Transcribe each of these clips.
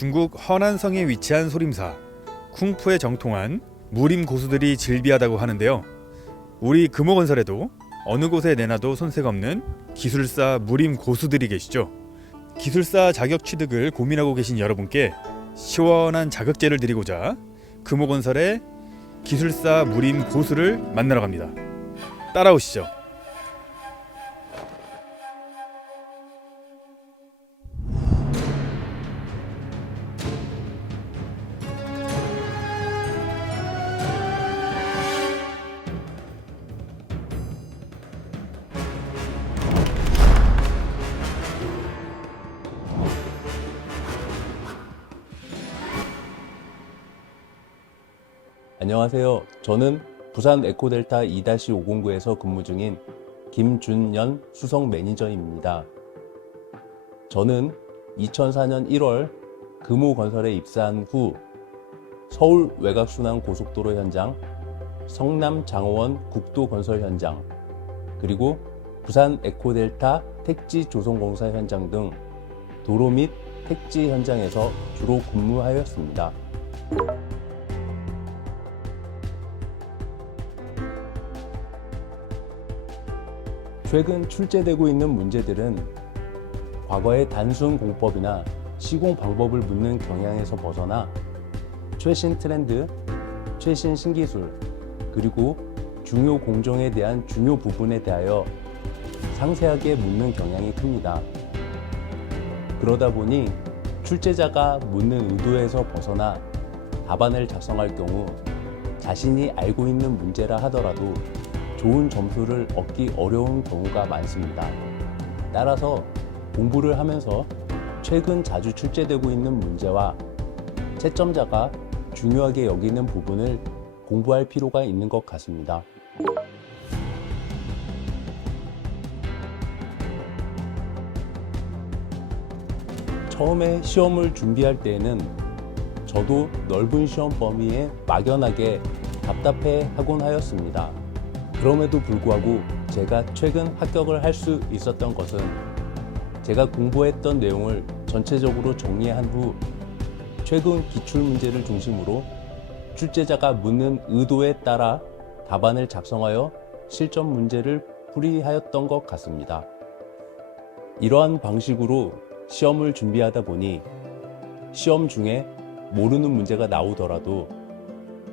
중국 허난성에 위치한 소림사, 쿵푸에 정통한 무림 고수들이 즐비하다고 하는데요. 우리 금호건설에도 어느 곳에 내놔도 손색 없는 기술사 무림 고수들이 계시죠. 기술사 자격 취득을 고민하고 계신 여러분께 시원한 자격제를 드리고자 금호건설의 기술사 무림 고수를 만나러 갑니다. 따라오시죠. 안녕하세요. 저는 부산 에코델타 2-509에서 근무 중인 김준연 수석 매니저입니다. 저는 2004년 1월 금호건설에 입사한 후 서울 외곽순환 고속도로 현장, 성남 장호원 국도건설 현장, 그리고 부산 에코델타 택지 조성공사 현장 등 도로 및 택지 현장에서 주로 근무하였습니다. 최근 출제되고 있는 문제들은 과거의 단순 공법이나 시공 방법을 묻는 경향에서 벗어나 최신 트렌드, 최신 신기술, 그리고 중요 공정에 대한 중요 부분에 대하여 상세하게 묻는 경향이 큽니다. 그러다 보니 출제자가 묻는 의도에서 벗어나 답안을 작성할 경우 자신이 알고 있는 문제라 하더라도 좋은 점수를 얻기 어려운 경우가 많습니다. 따라서 공부를 하면서 최근 자주 출제되고 있는 문제와 채점자가 중요하게 여기는 부분을 공부할 필요가 있는 것 같습니다. 처음에 시험을 준비할 때에는 저도 넓은 시험 범위에 막연하게 답답해 하곤 하였습니다. 그럼에도 불구하고 제가 최근 합격을 할 수 있었던 것은 제가 공부했던 내용을 전체적으로 정리한 후 최근 기출문제를 중심으로 출제자가 묻는 의도에 따라 답안을 작성하여 실전 문제를 풀이하였던 것 같습니다. 이러한 방식으로 시험을 준비하다 보니 시험 중에 모르는 문제가 나오더라도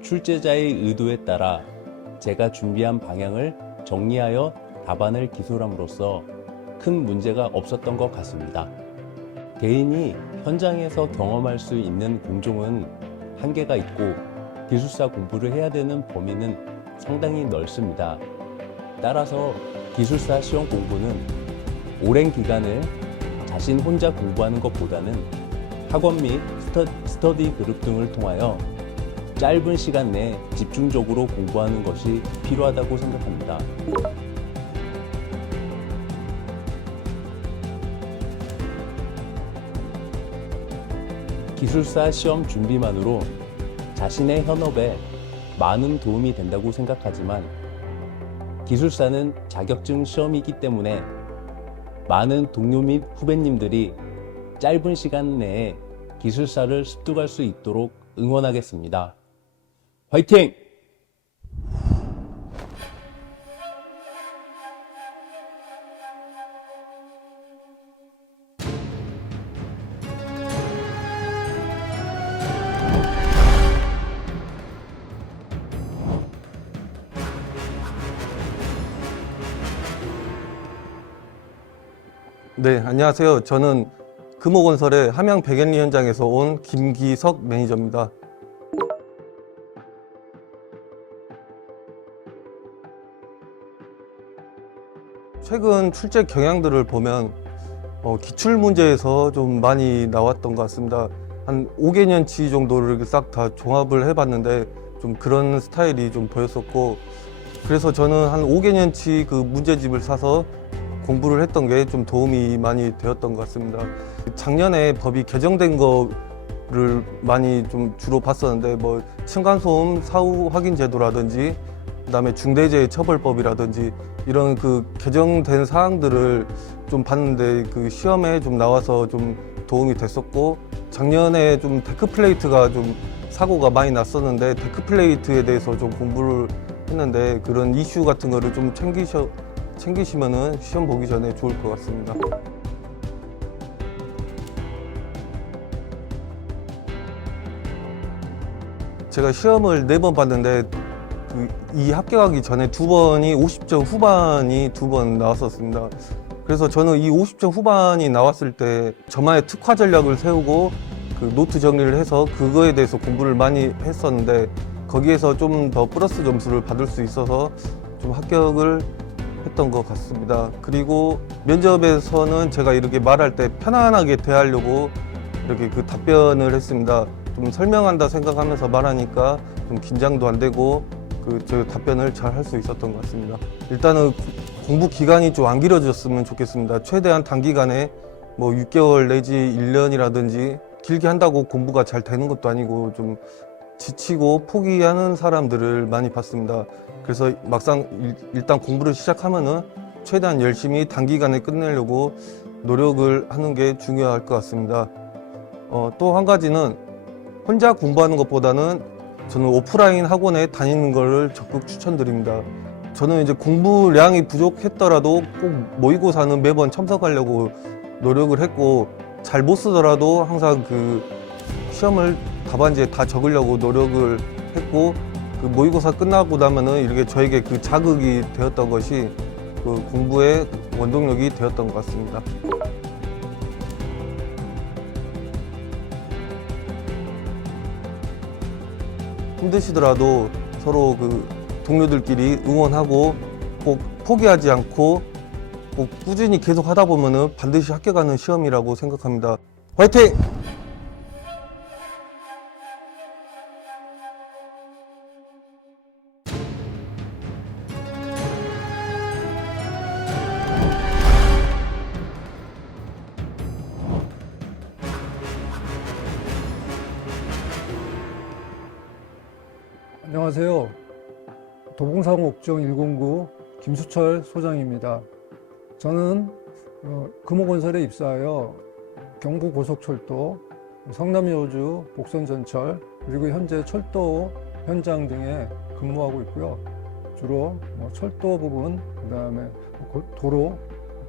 출제자의 의도에 따라 제가 준비한 방향을 정리하여 답안을 기술함으로써 큰 문제가 없었던 것 같습니다. 개인이 현장에서 경험할 수 있는 공정은 한계가 있고 기술사 공부를 해야 되는 범위는 상당히 넓습니다. 따라서 기술사 시험 공부는 오랜 기간을 자신 혼자 공부하는 것보다는 학원 및 스터디 그룹 등을 통하여 짧은 시간 내에 집중적으로 공부하는 것이 필요하다고 생각합니다. 기술사 시험 준비만으로 자신의 현업에 많은 도움이 된다고 생각하지만 기술사는 자격증 시험이기 때문에 많은 동료 및 후배님들이 짧은 시간 내에 기술사를 습득할 수 있도록 응원하겠습니다. 화이팅! 네, 안녕하세요. 저는 금호건설의 함양 백엔리 현장에서 온 김기석 매니저입니다. 최근 출제 경향들을 보면 기출문제에서 좀 많이 나왔던 것 같습니다. 한 5개년치 정도를 싹 다 종합을 해봤는데 좀 그런 스타일이 좀 보였었고, 그래서 저는 한 5개년치 그 문제집을 사서 공부를 했던 게 좀 도움이 많이 되었던 것 같습니다. 작년에 법이 개정된 거를 많이 좀 주로 봤었는데, 뭐 층간소음 사후 확인 제도라든지 그다음에 중대재해처벌법이라든지 이런 그 개정된 사항들을 좀 봤는데 그 시험에 좀 나와서 좀 도움이 됐었고, 작년에 좀 데크플레이트가 좀 사고가 많이 났었는데 데크플레이트에 대해서 좀 공부를 했는데 그런 이슈 같은 거를 좀 챙기시면은 시험 보기 전에 좋을 것 같습니다. 제가 시험을 4번 봤는데 이 합격하기 전에 2번이 50점 후반이 2번 나왔었습니다. 그래서 저는 이 50점 후반이 나왔을 때 저만의 특화 전략을 세우고 그 노트 정리를 해서 그거에 대해서 공부를 많이 했었는데 거기에서 좀 더 플러스 점수를 받을 수 있어서 좀 합격을 했던 것 같습니다. 그리고 면접에서는 제가 이렇게 말할 때 편안하게 대하려고 이렇게 그 답변을 했습니다. 좀 설명한다 생각하면서 말하니까 좀 긴장도 안 되고 저 답변을 잘 할 수 있었던 것 같습니다. 일단은 공부 기간이 좀 안 길어졌으면 좋겠습니다. 최대한 단기간에 뭐 6개월 내지 1년이라든지 길게 한다고 공부가 잘 되는 것도 아니고 좀 지치고 포기하는 사람들을 많이 봤습니다. 그래서 막상 일단 공부를 시작하면은 최대한 열심히 단기간에 끝내려고 노력을 하는 게 중요할 것 같습니다. 또 한 가지는 혼자 공부하는 것보다는 저는 오프라인 학원에 다니는 것을 적극 추천드립니다. 저는 이제 공부량이 부족했더라도 꼭 모의고사는 매번 참석하려고 노력을 했고 잘 못 쓰더라도 항상 그 시험을 답안지에 다 적으려고 노력을 했고 그 모의고사 끝나고 나면은 이렇게 저에게 그 자극이 되었던 것이 그 공부의 원동력이 되었던 것 같습니다. 힘드시더라도 서로 그 동료들끼리 응원하고 꼭 포기하지 않고 꼭 꾸준히 계속 하다 보면은 반드시 합격하는 시험이라고 생각합니다. 화이팅! 안녕하세요. 도봉상호 옥정 109 김수철 소장입니다. 저는 금호건설에 입사하여 경부고속철도, 성남여주 복선전철, 그리고 현재 철도 현장 등에 근무하고 있고요. 주로 철도 부분, 그 다음에 도로,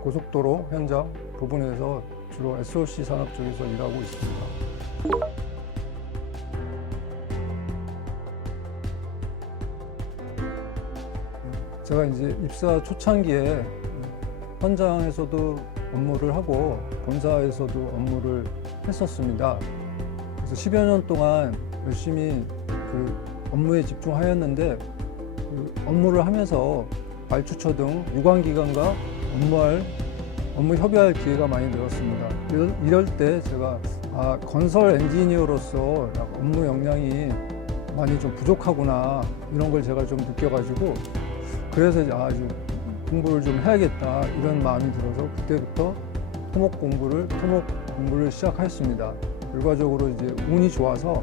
고속도로 현장 부분에서 주로 SOC 산업 쪽에서 일하고 있습니다. 제가 이제 입사 초창기에 현장에서도 업무를 하고 본사에서도 업무를 했었습니다. 그래서 10여 년 동안 열심히 그 업무에 집중하였는데 그 업무를 하면서 발주처 등 유관기관과 업무 협의할 기회가 많이 늘었습니다. 이럴 때 제가 건설 엔지니어로서 업무 역량이 많이 좀 부족하구나 이런 걸 제가 좀 느껴가지고 그래서 아주 공부를 좀 해야겠다 이런 마음이 들어서 그때부터 토목 공부를 시작하였습니다. 결과적으로 이제 운이 좋아서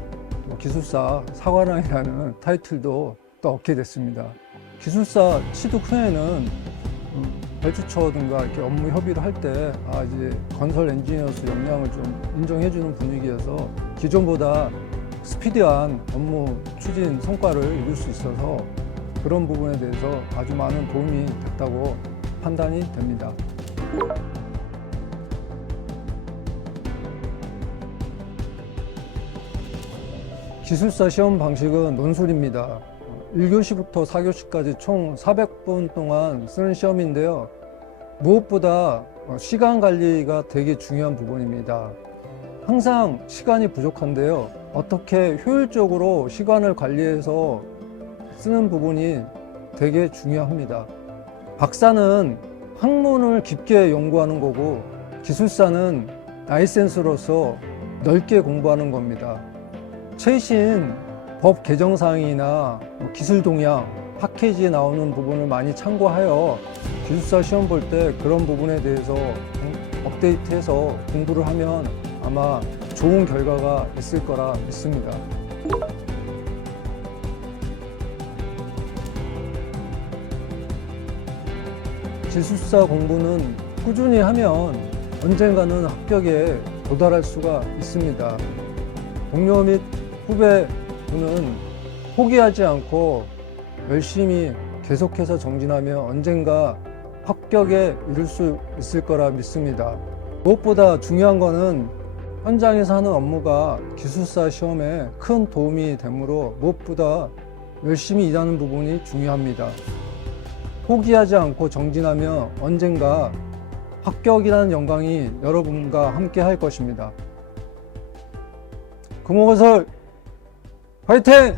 기술사 사관왕이라는 타이틀도 또 얻게 됐습니다. 기술사 취득 후에는 발주처 등과 이렇게 업무 협의를 할 때 이제 건설 엔지니어로서 역량을 좀 인정해주는 분위기여서 기존보다 스피디한 업무 추진 성과를 이룰 수 있어서 그런 부분에 대해서 아주 많은 도움이 됐다고 판단이 됩니다. 기술사 시험 방식은 논술입니다. 1교시부터 4교시까지 총 400분 동안 쓰는 시험인데요. 무엇보다 시간 관리가 되게 중요한 부분입니다. 항상 시간이 부족한데요. 어떻게 효율적으로 시간을 관리해서 쓰는 부분이 되게 중요합니다. 박사는 학문을 깊게 연구하는 거고 기술사는 라이센스로서 넓게 공부하는 겁니다. 최신 법 개정사항이나 기술 동향, 파케이지에 나오는 부분을 많이 참고하여 기술사 시험 볼 때 그런 부분에 대해서 업데이트해서 공부를 하면 아마 좋은 결과가 있을 거라 믿습니다. 기술사 공부는 꾸준히 하면 언젠가는 합격에 도달할 수가 있습니다. 동료 및 후배분은 포기하지 않고 열심히 계속해서 정진하며 언젠가 합격에 이를 수 있을 거라 믿습니다. 무엇보다 중요한 것은 현장에서 하는 업무가 기술사 시험에 큰 도움이 되므로 무엇보다 열심히 일하는 부분이 중요합니다. 포기하지 않고 정진하며 언젠가 합격이라는 영광이 여러분과 함께 할 것입니다. 금호건설 화이팅!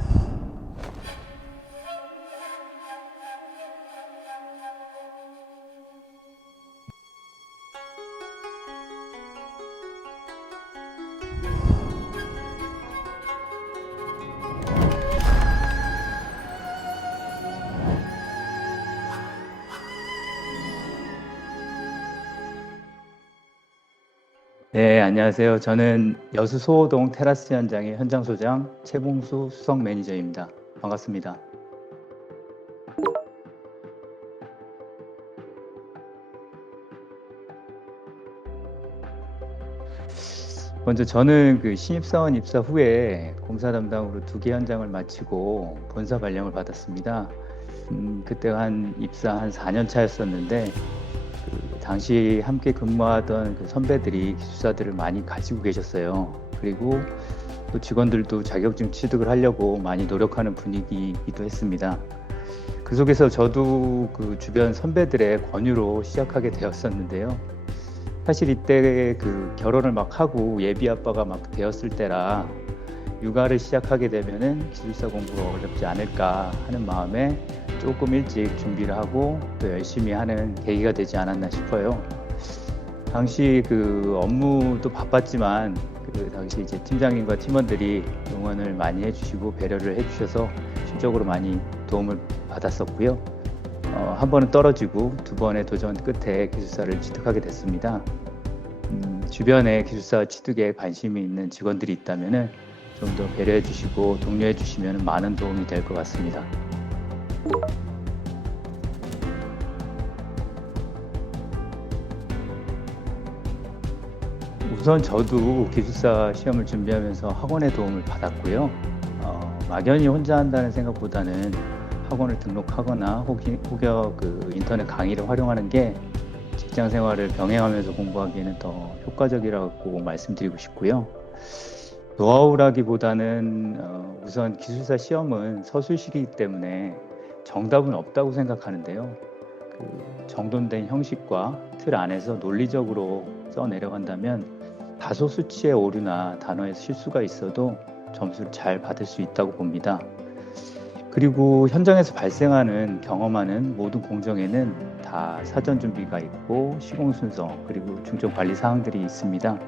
네, 안녕하세요. 저는 여수 소호동 테라스 현장의 현장 소장 최봉수 수석 매니저입니다. 반갑습니다. 먼저 저는 그 신입사원 입사 후에 공사 담당으로 2개 현장을 마치고 본사 발령을 받았습니다. 그때가 입사 한 4년 차였었는데 당시 함께 근무하던 그 선배들이 기술사들을 많이 가지고 계셨어요. 그리고 또 직원들도 자격증 취득을 하려고 많이 노력하는 분위기이기도 했습니다. 그 속에서 저도 그 주변 선배들의 권유로 시작하게 되었었는데요. 사실 이때 그 결혼을 막 하고 예비 아빠가 막 되었을 때라 육아를 시작하게 되면은 기술사 공부가 어렵지 않을까 하는 마음에 조금 일찍 준비를 하고 또 열심히 하는 계기가 되지 않았나 싶어요. 당시 그 업무도 바빴지만 그 당시 이제 팀장님과 팀원들이 응원을 많이 해주시고 배려를 해주셔서 실적으로 많이 도움을 받았었고요. 한 번은 떨어지고 2번의 도전 끝에 기술사를 취득하게 됐습니다. 주변에 기술사 취득에 관심이 있는 직원들이 있다면은 좀 더 배려해 주시고 독려해 주시면 많은 도움이 될 것 같습니다. 우선 저도 기술사 시험을 준비하면서 학원의 도움을 받았고요. 막연히 혼자 한다는 생각보다는 학원을 등록하거나 혹여 그 인터넷 강의를 활용하는 게 직장 생활을 병행하면서 공부하기에는 더 효과적이라고 말씀드리고 싶고요. 노하우라기보다는 우선 기술사 시험은 서술식이기 때문에 정답은 없다고 생각하는데요. 그 정돈된 형식과 틀 안에서 논리적으로 써내려간다면 다소 수치의 오류나 단어의 실수가 있어도 점수를 잘 받을 수 있다고 봅니다. 그리고 현장에서 발생하는 경험하는 모든 공정에는 다 사전 준비가 있고 시공 순서 그리고 중점 관리 사항들이 있습니다.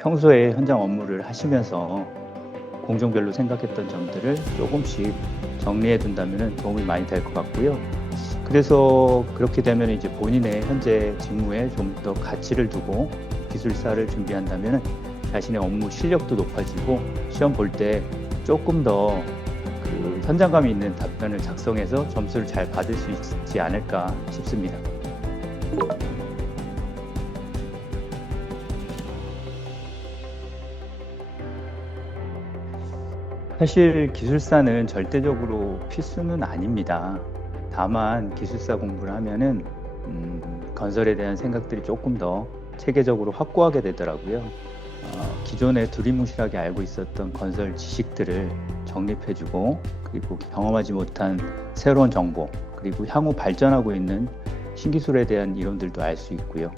평소에 현장 업무를 하시면서 공정별로 생각했던 점들을 조금씩 정리해 둔다면 도움이 많이 될 것 같고요. 그래서 그렇게 되면 이제 본인의 현재 직무에 좀 더 가치를 두고 기술사를 준비한다면 자신의 업무 실력도 높아지고 시험 볼 때 조금 더 그 현장감 있는 답변을 작성해서 점수를 잘 받을 수 있지 않을까 싶습니다. 사실 기술사는 절대적으로 필수는 아닙니다. 다만 기술사 공부를 하면은 건설에 대한 생각들이 조금 더 체계적으로 확고하게 되더라고요. 기존에 두리뭉실하게 알고 있었던 건설 지식들을 정립해주고 그리고 경험하지 못한 새로운 정보 그리고 향후 발전하고 있는 신기술에 대한 이론들도 알 수 있고요.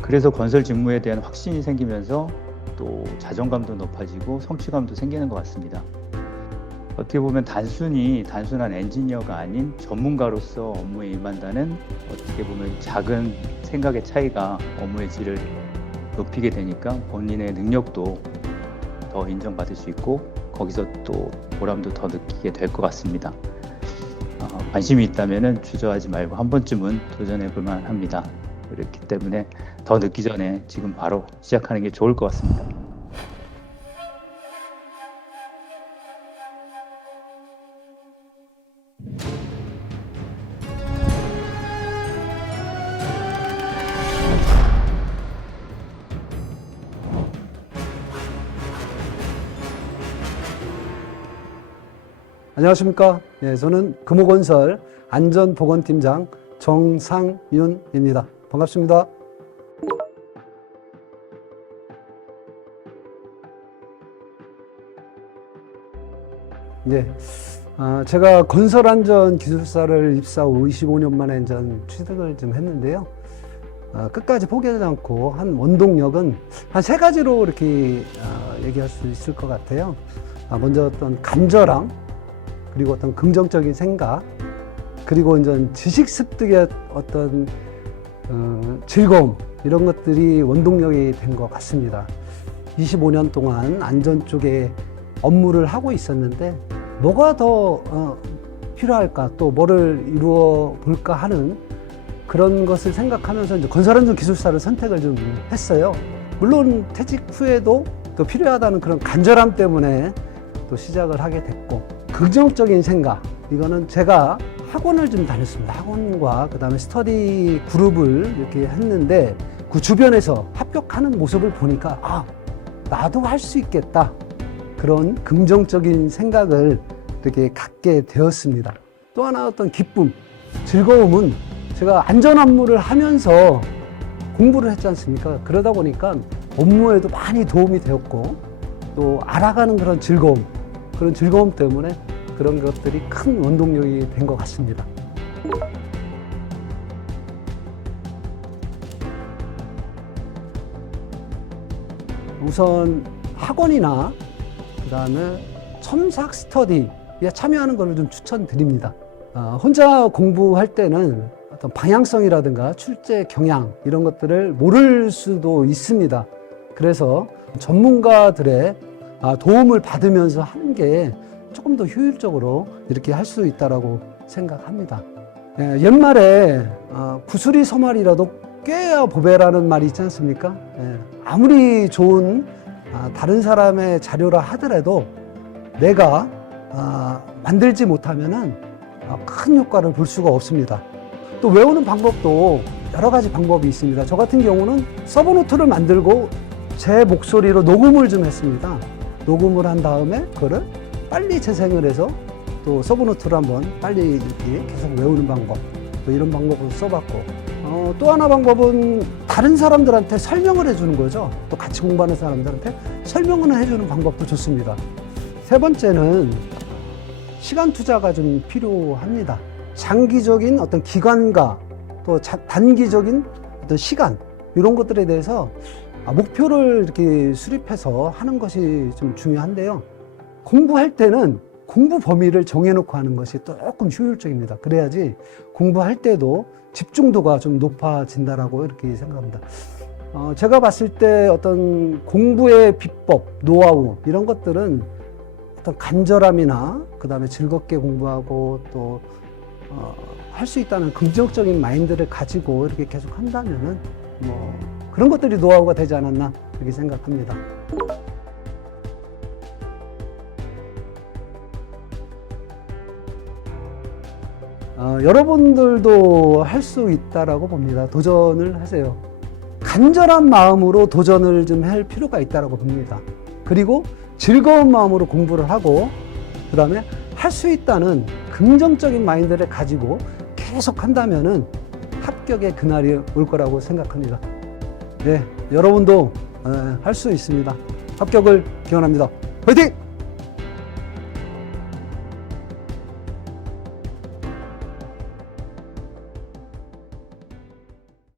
그래서 건설 직무에 대한 확신이 생기면서 또 자존감도 높아지고 성취감도 생기는 것 같습니다. 어떻게 보면 단순한 엔지니어가 아닌 전문가로서 업무에 임한다는 어떻게 보면 작은 생각의 차이가 업무의 질을 높이게 되니까 본인의 능력도 더 인정받을 수 있고 거기서 또 보람도 더 느끼게 될 것 같습니다. 관심이 있다면 주저하지 말고 한 번쯤은 도전해 볼 만합니다. 그렇기 때문에 더 늦기 전에 지금 바로 시작하는 게 좋을 것 같습니다. 안녕하십니까. 예, 저는 금호건설 안전보건팀장 정상윤입니다. 반갑습니다. 예, 제가 건설안전기술사를 입사 후 25년 만에 취득을 좀 했는데요. 끝까지 포기하지 않고 한 원동력은 한 세 가지로 이렇게 얘기할 수 있을 것 같아요. 먼저 어떤 간절함, 그리고 어떤 긍정적인 생각, 그리고 이제 지식 습득의 어떤 즐거움, 이런 것들이 원동력이 된 것 같습니다. 25년 동안 안전 쪽에 업무를 하고 있었는데 뭐가 더 필요할까, 또 뭐를 이루어 볼까 하는 그런 것을 생각하면서 이제 건설안전기술사를 선택을 좀 했어요. 물론 퇴직 후에도 또 필요하다는 그런 간절함 때문에 또 시작을 하게 됐고, 긍정적인 생각, 이거는 제가 학원을 좀 다녔습니다. 학원과 그다음에 스터디 그룹을 이렇게 했는데 그 주변에서 합격하는 모습을 보니까 나도 할 수 있겠다, 그런 긍정적인 생각을 이렇게 갖게 되었습니다. 또 하나 어떤 기쁨, 즐거움은 제가 안전 업무를 하면서 공부를 했지 않습니까? 그러다 보니까 업무에도 많이 도움이 되었고, 또 알아가는 그런 즐거움 때문에 그런 것들이 큰 원동력이 된 것 같습니다. 우선 학원이나 그다음에 첨삭 스터디에 참여하는 것을 좀 추천드립니다. 혼자 공부할 때는 어떤 방향성이라든가 출제 경향, 이런 것들을 모를 수도 있습니다. 그래서 전문가들의 도움을 받으면서 하는 게 조금 더 효율적으로 이렇게 할 수 있다고 생각합니다. 옛말에 구슬이 서말이라도 꿰야 보배라는 말이 있지 않습니까? 아무리 좋은 다른 사람의 자료라 하더라도 내가 만들지 못하면은 큰 효과를 볼 수가 없습니다. 또 외우는 방법도 여러 가지 방법이 있습니다. 저 같은 경우는 서브노트를 만들고 제 목소리로 녹음을 좀 했습니다. 녹음을 한 다음에 그거를 빨리 재생을 해서 또 서브노트를 한번 빨리 이렇게 계속 외우는 방법, 또 이런 방법을 써봤고, 또 하나 방법은 다른 사람들한테 설명을 해주는 거죠. 또 같이 공부하는 사람들한테 설명을 해주는 방법도 좋습니다. 세 번째는 시간 투자가 좀 필요합니다. 장기적인 어떤 기간과 또 단기적인 어떤 시간, 이런 것들에 대해서 목표를 이렇게 수립해서 하는 것이 좀 중요한데요. 공부할 때는 공부 범위를 정해놓고 하는 것이 조금 효율적입니다. 그래야지 공부할 때도 집중도가 좀 높아진다라고 이렇게 생각합니다. 제가 봤을 때 어떤 공부의 비법, 노하우, 이런 것들은 어떤 간절함이나 그 다음에 즐겁게 공부하고 또 할 수 있다는 긍정적인 마인드를 가지고 이렇게 계속 한다면은 뭐 그런 것들이 노하우가 되지 않았나, 이렇게 생각합니다. 여러분들도 할 수 있다라고 봅니다. 도전을 하세요. 간절한 마음으로 도전을 좀 할 필요가 있다라고 봅니다. 그리고 즐거운 마음으로 공부를 하고, 그 다음에 할 수 있다는 긍정적인 마인드를 가지고 계속 한다면은 합격의 그날이 올 거라고 생각합니다. 네, 여러분도 할 수 있습니다. 합격을 기원합니다. 화이팅!